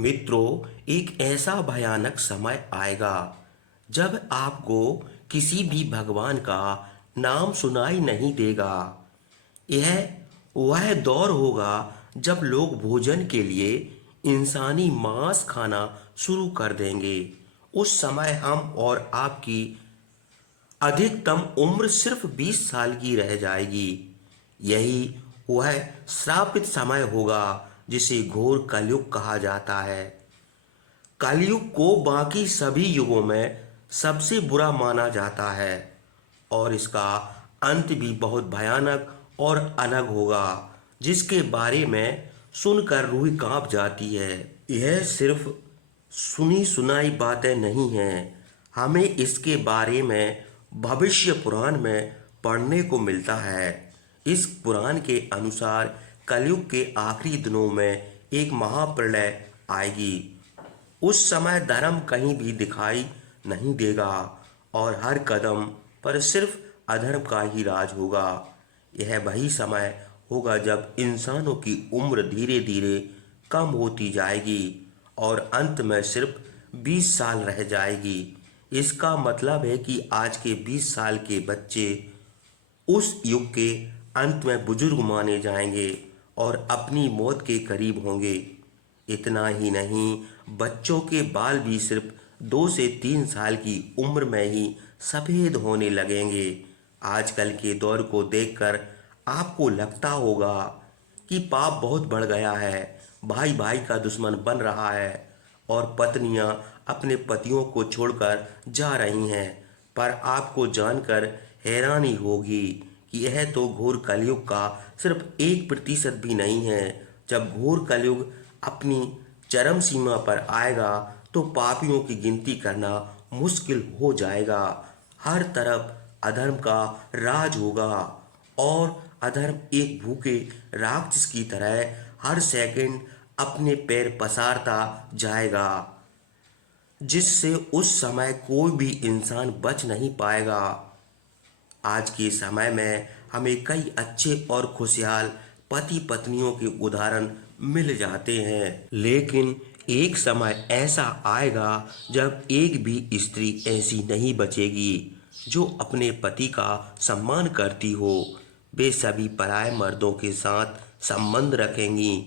मित्रों, एक ऐसा भयानक समय आएगा जब आपको किसी भी भगवान का नाम सुनाई नहीं देगा। यह वह दौर होगा जब लोग भोजन के लिए इंसानी मांस खाना शुरू कर देंगे। उस समय हम और आपकी अधिकतम उम्र सिर्फ 20 साल की रह जाएगी। यही वह श्रापित समय होगा जिसे घोर कलयुग कहा जाता है। कलयुग को बाकी सभी युगों में सबसे बुरा माना जाता है और इसका अंत भी बहुत भयानक और अलग होगा, जिसके बारे में सुनकर रूह कांप जाती है। यह सिर्फ सुनी सुनाई बातें नहीं हैं, हमें इसके बारे में भविष्य पुराण में पढ़ने को मिलता है। इस पुराण के अनुसार कलयुग के आखिरी दिनों में एक महाप्रलय आएगी। उस समय धर्म कहीं भी दिखाई नहीं देगा और हर कदम पर सिर्फ अधर्म का ही राज होगा। यह वही समय होगा जब इंसानों की उम्र धीरे धीरे कम होती जाएगी और अंत में सिर्फ 20 साल रह जाएगी। इसका मतलब है कि आज के 20 साल के बच्चे उस युग के अंत में बुजुर्ग माने जाएंगे और अपनी मौत के करीब होंगे। इतना ही नहीं, बच्चों के बाल भी सिर्फ 2 से 3 साल की उम्र में ही सफ़ेद होने लगेंगे। आजकल के दौर को देखकर आपको लगता होगा कि पाप बहुत बढ़ गया है, भाई भाई का दुश्मन बन रहा है और पत्नियां अपने पतियों को छोड़कर जा रही हैं। पर आपको जानकर हैरानी होगी कि यह तो घोर कलयुग का सिर्फ 1% भी नहीं है। जब घोर कलयुग अपनी चरम सीमा पर आएगा तो पापियों की गिनती करना मुश्किल हो जाएगा। हर तरफ अधर्म का राज होगा और अधर्म एक भूखे राक्षस की तरह हर सेकंड अपने पैर पसारता जाएगा, जिससे उस समय कोई भी इंसान बच नहीं पाएगा। आज के समय में हमें कई अच्छे और खुशहाल पति पत्नियों के उदाहरण मिल जाते हैं, लेकिन एक समय ऐसा आएगा जब एक भी स्त्री ऐसी नहीं बचेगी जो अपने पति का सम्मान करती हो। वे सभी पराये मर्दों के साथ संबंध रखेंगी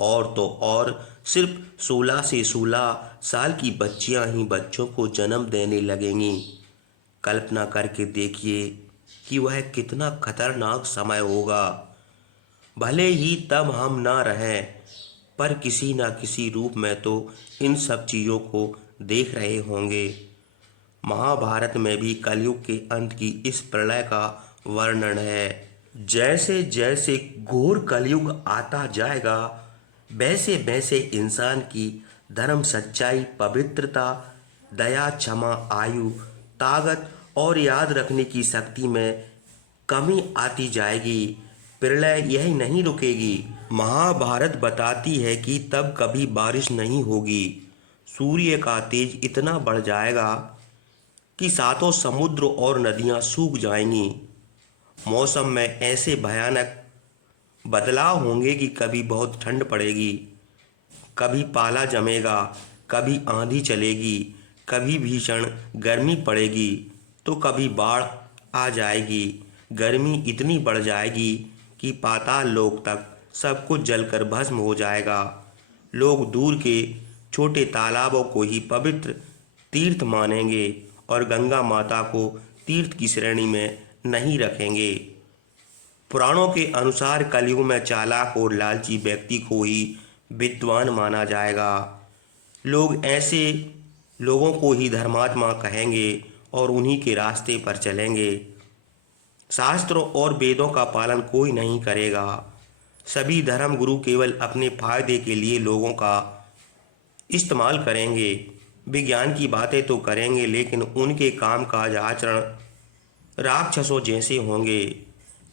और तो और सिर्फ 16 से 16 साल की बच्चियां ही बच्चों को जन्म देने लगेंगी। कल्पना करके देखिए कि वह कितना खतरनाक समय होगा। भले ही तब हम ना रहें, पर किसी न किसी रूप में तो इन सब चीज़ों को देख रहे होंगे। महाभारत में भी कलयुग के अंत की इस प्रलय का वर्णन है। जैसे जैसे घोर कलयुग आता जाएगा, वैसे वैसे इंसान की धर्म, सच्चाई, पवित्रता, दया, क्षमा, आयु, ताकत और याद रखने की शक्ति में कमी आती जाएगी। प्रलय यही नहीं रुकेगी। महाभारत बताती है कि तब कभी बारिश नहीं होगी। सूर्य का तेज इतना बढ़ जाएगा कि सातों समुद्र और नदियां सूख जाएंगी। मौसम में ऐसे भयानक बदलाव होंगे कि कभी बहुत ठंड पड़ेगी, कभी पाला जमेगा, कभी आंधी चलेगी, कभी भीषण गर्मी पड़ेगी तो कभी बाढ़ आ जाएगी। गर्मी इतनी बढ़ जाएगी कि पाताल लोक तक सब कुछ जलकर भस्म हो जाएगा। लोग दूर के छोटे तालाबों को ही पवित्र तीर्थ मानेंगे और गंगा माता को तीर्थ की श्रेणी में नहीं रखेंगे। पुराणों के अनुसार कलयुग में चालाक और लालची व्यक्ति को ही विद्वान माना जाएगा। लोग ऐसे लोगों को ही धर्मात्मा कहेंगे और उन्हीं के रास्ते पर चलेंगे। शास्त्रों और वेदों का पालन कोई नहीं करेगा। सभी धर्म गुरु केवल अपने फायदे के लिए लोगों का इस्तेमाल करेंगे। विज्ञान की बातें तो करेंगे, लेकिन उनके कामकाज आचरण राक्षसों जैसे होंगे।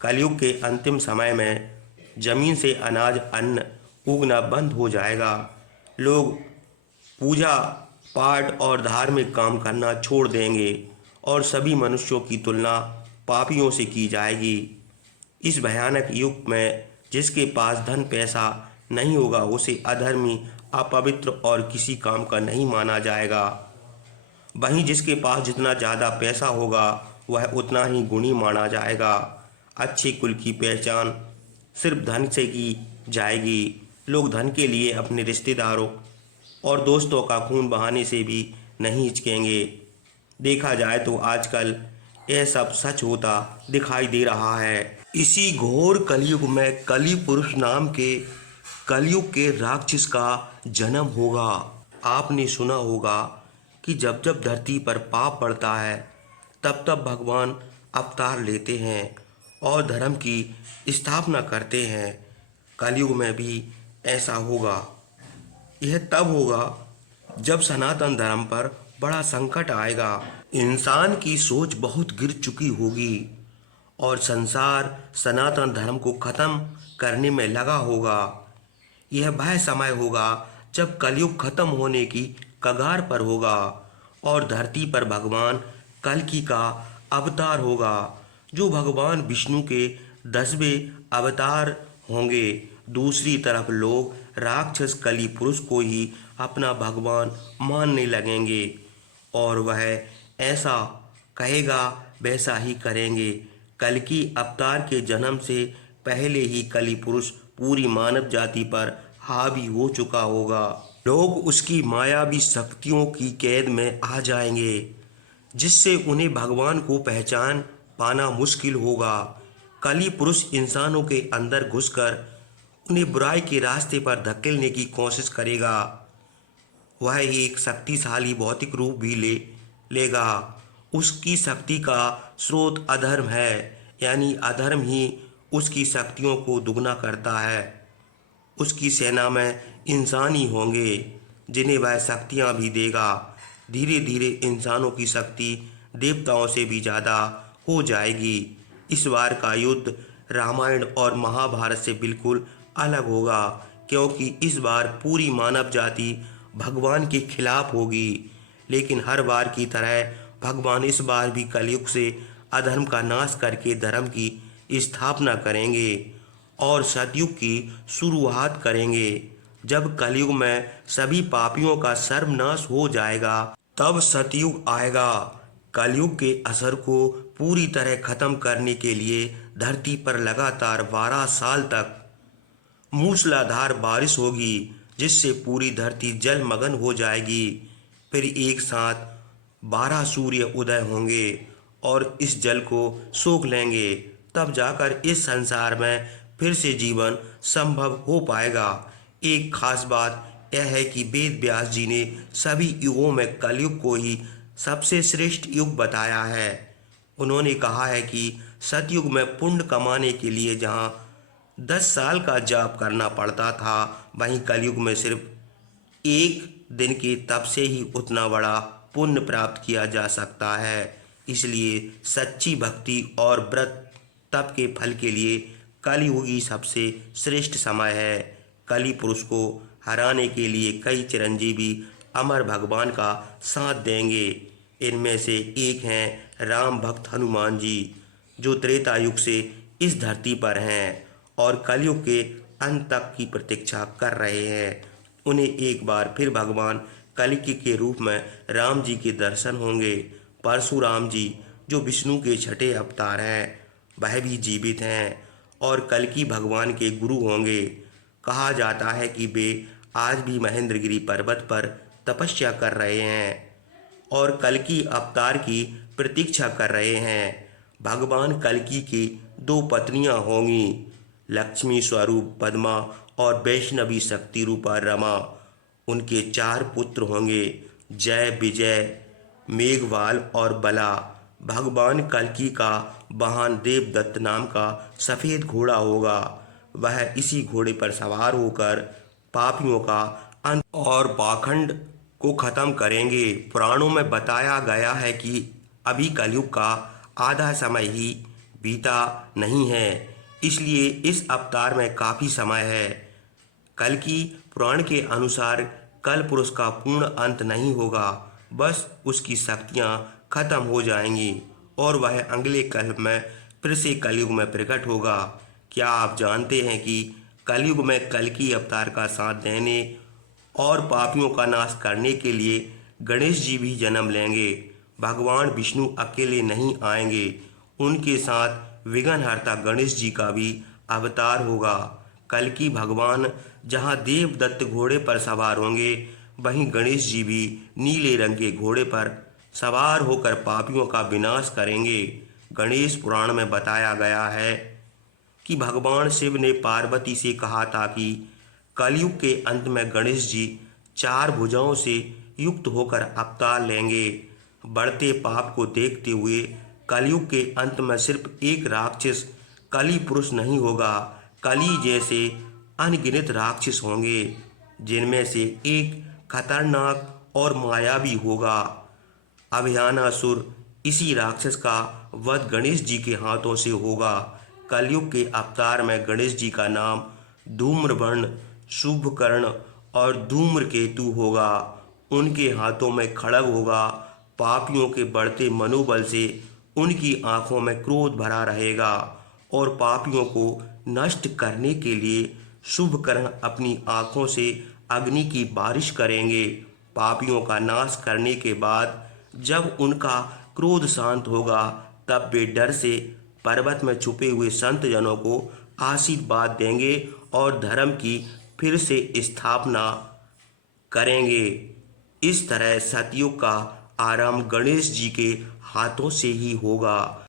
कलयुग के अंतिम समय में जमीन से अनाज अन्न उगना बंद हो जाएगा। लोग पूजा पाठ और धार्मिक काम करना छोड़ देंगे और सभी मनुष्यों की तुलना पापियों से की जाएगी। इस भयानक युग में जिसके पास धन पैसा नहीं होगा, उसे अधर्मी अपवित्र और किसी काम का नहीं माना जाएगा। वहीं जिसके पास जितना ज़्यादा पैसा होगा वह उतना ही गुणी माना जाएगा। अच्छे कुल की पहचान सिर्फ धन से की जाएगी। लोग धन के लिए अपने रिश्तेदारों और दोस्तों का खून बहाने से भी नहीं हिचकेंगे। देखा जाए तो आजकल यह सब सच होता दिखाई दे रहा है। इसी घोर कलयुग में कलि पुरुष नाम के कलयुग के राक्षस का जन्म होगा। आपने सुना होगा कि जब जब धरती पर पाप बढ़ता है तब तब भगवान अवतार लेते हैं और धर्म की स्थापना करते हैं। कलयुग में भी ऐसा होगा। यह तब होगा जब सनातन धर्म पर बड़ा संकट आएगा। इंसान की सोच बहुत गिर चुकी होगी और संसार सनातन धर्म को खत्म करने में लगा होगा। यह वह समय होगा जब कलयुग खत्म होने की कगार पर होगा और धरती पर भगवान कल्कि का अवतार होगा, जो भगवान विष्णु के 10वें अवतार होंगे। दूसरी तरफ लोग राक्षस कलि पुरुष को ही अपना भगवान मानने लगेंगे और वह ऐसा कहेगा वैसा ही करेंगे। कल्कि अवतार के जन्म से पहले ही कलि पुरुष पूरी मानव जाति पर हावी हो चुका होगा। लोग उसकी मायावी शक्तियों की कैद में आ जाएंगे, जिससे उन्हें भगवान को पहचान पाना मुश्किल होगा। कलि पुरुष इंसानों के अंदर घुसकर उन्हें बुराई के रास्ते पर धकेलने की कोशिश करेगा। वह एक शक्तिशाली भौतिक रूप भी ले लेगा। उसकी शक्ति का स्रोत अधर्म है, यानी अधर्म ही उसकी शक्तियों को दुगना करता है। उसकी सेना में इंसान ही होंगे जिन्हें वह शक्तियाँ भी देगा। धीरे धीरे इंसानों की शक्ति देवताओं से भी ज़्यादा हो जाएगी। इस बार का युद्ध रामायण और महाभारत से बिल्कुल अलग होगा, क्योंकि इस बार पूरी मानव जाति भगवान के खिलाफ होगी। लेकिन हर बार की तरह भगवान इस बार भी कलयुग से अधर्म का नाश करके धर्म की स्थापना करेंगे और सतयुग की शुरुआत करेंगे। जब कलयुग में सभी पापियों का सर्वनाश हो जाएगा तब सतयुग आएगा। कलयुग के असर को पूरी तरह खत्म करने के लिए धरती पर लगातार 12 साल तक मूसलाधार बारिश होगी, जिससे पूरी धरती जलमग्न हो जाएगी। फिर एक साथ 12 सूर्य उदय होंगे और इस जल को सोख लेंगे। तब जाकर इस संसार में फिर से जीवन संभव हो पाएगा। एक खास बात यह है कि वेद व्यास जी ने सभी युगों में कलयुग को ही सबसे श्रेष्ठ युग बताया है। उन्होंने कहा है कि सतयुग में पुण्य कमाने के लिए जहाँ 10 साल का जाप करना पड़ता था, वहीं कलयुग में सिर्फ एक दिन के तप से ही उतना बड़ा पुण्य प्राप्त किया जा सकता है। इसलिए सच्ची भक्ति और व्रत तप के फल के लिए कलयुग ही सबसे श्रेष्ठ समय है। कलि पुरुष को हराने के लिए कई चिरंजीवी अमर भगवान का साथ देंगे। इनमें से एक हैं राम भक्त हनुमान जी, जो त्रेता युग से इस धरती पर हैं और कलयुग के अंत तक की प्रतीक्षा कर रहे हैं। उन्हें एक बार फिर भगवान कल्कि के रूप में राम जी के दर्शन होंगे। परशुराम जी, जो विष्णु के छठे अवतार हैं, वह भी जीवित हैं और कल्कि भगवान के गुरु होंगे। कहा जाता है कि वे आज भी महेंद्रगिरी पर्वत पर तपस्या कर रहे हैं और कल्कि अवतार की प्रतीक्षा कर रहे हैं। भगवान कल्कि की 2 पत्नियां होंगी, लक्ष्मी स्वरूप पद्मा और वैष्णवी शक्ति रूपा रमा। उनके 4 पुत्र होंगे, जय, विजय, मेघवाल और बला। भगवान कल्कि का वाहन देवदत्त नाम का सफ़ेद घोड़ा होगा। वह इसी घोड़े पर सवार होकर पापियों का अंत और पाखंड को खत्म करेंगे। पुराणों में बताया गया है कि अभी कलयुग का आधा समय ही बीता नहीं है, इसलिए इस अवतार में काफ़ी समय है। कल्कि पुराण के अनुसार कल पुरुष का पूर्ण अंत नहीं होगा, बस उसकी शक्तियाँ खत्म हो जाएंगी और वह अगले कल्प में फिर से कलयुग में प्रकट होगा। क्या आप जानते हैं कि कलयुग में कल्कि अवतार का साथ देने और पापियों का नाश करने के लिए गणेश जी भी जन्म लेंगे। भगवान विष्णु अकेले नहीं आएंगे, उनके साथ विघ्नहर्ता गणेश जी का भी अवतार होगा। कल की भगवान जहाँ देवदत्त घोड़े पर सवार होंगे, वहीं गणेश जी भी नीले रंग के घोड़े पर सवार होकर पापियों का विनाश करेंगे। गणेश पुराण में बताया गया है कि भगवान शिव ने पार्वती से कहा था कि कलयुग के अंत में गणेश जी 4 भुजाओं से युक्त होकर अवतार लेंगे। बढ़ते पाप को देखते हुए कलयुग के अंत में सिर्फ एक राक्षस कली पुरुष नहीं होगा, कली जैसे अनगिनत राक्षस होंगे, जिनमें से एक खतरनाक और मायावी होगा। अभियानासुर, इसी राक्षस का वध गणेश जी के हाथों से होगा। कलयुग के अवतार में गणेश जी का नाम धूम्रवर्ण, शुभकर्ण और धूम्रकेतु होगा। उनके हाथों में खड्ग होगा। पापियों के बढ़ते मनोबल से उनकी आंखों में क्रोध भरा रहेगा और पापियों को नष्ट करने के लिए शुभकर्ण अपनी आंखों से अग्नि की बारिश करेंगे। पापियों का नाश करने के बाद जब उनका क्रोध शांत होगा, तब वे डर से पर्वत में छुपे हुए संत जनों को आशीर्वाद देंगे और धर्म की फिर से स्थापना करेंगे। इस तरह सतयुग का आरंभ गणेश जी के हाथों से ही होगा।